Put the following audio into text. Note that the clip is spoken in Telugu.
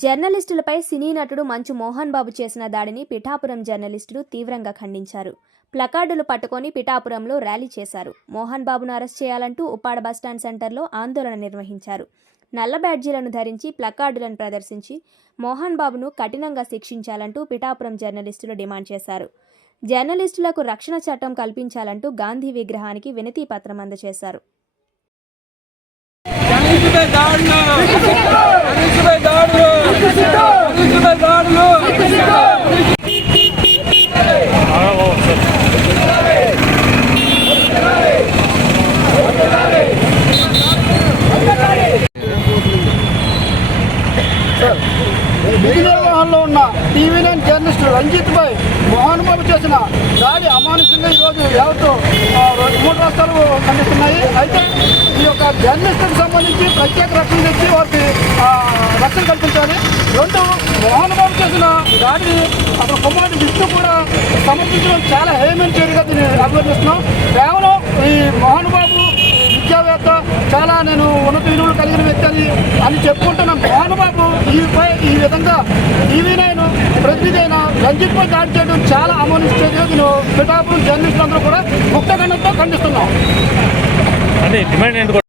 జర్నలిస్టులపై సినీ నటుడు మంచు మోహన్ బాబు చేసిన దాడిని పిఠాపురం జర్నలిస్టులు తీవ్రంగా ఖండించారు. ప్లకార్డులు పట్టుకొని పిఠాపురంలో ర్యాలీ చేశారు. మోహన్ బాబును అరెస్ట్ చేయాలంటూ ఉప్పాడ బస్టాండ్ సెంటర్లో ఆందోళన నిర్వహించారు. నల్ల బ్యాడ్జీలను ధరించి ప్లకార్డులను ప్రదర్శించి మోహన్ బాబును కఠినంగా శిక్షించాలంటూ పిఠాపురం జర్నలిస్టులు డిమాండ్ చేశారు. జర్నలిస్టులకు రక్షణ చట్టం కల్పించాలంటూ గాంధీ విగ్రహానికి వినతి పత్రం అందజేశారు జర్నలిస్టులపై దాడులు జర్నలిస్టులపై దాడులు జర్నలిస్టులపై దాడులు విధి నిర్వహణలో ఉన్న TV nine journalist Ranjith Bhai Mohan చేసిన దాడి అమానుషంగా ఈరోజు యావత్తు మూడు రాష్ట్రాలు ఖండిస్తున్నాయి. అయితే ఈ యొక్క జర్నలిస్టులకు సంబంధించి ప్రత్యేక రక్షణ తెచ్చి వారికి రక్షణ కల్పించాలి. రెండు మోహన్ చేసిన దాడిని అతను కుమారుడు విష్ణు కూడా సమర్థించడం చాలా హేమైన చర్యగా దీన్ని అభివర్ణిస్తున్నాం. కేవలం ఈ మోహన్ విద్యావేత్త చాలా నేను ఉన్నత విలువలు కలిగిన వ్యక్తి అని అని చెప్పుకుంటూ ఈ విధంగా టీవీ నైన్ ప్రతినిధి అయిన రంజిత్ పై దాడి చేయడం చాలా అమోనిస్తుంది నేను పిఠాపురం జర్నలిస్టులందరూ కూడా ముక్తగండంతో ఖండిస్తున్నాం. అంటే డిమాండ్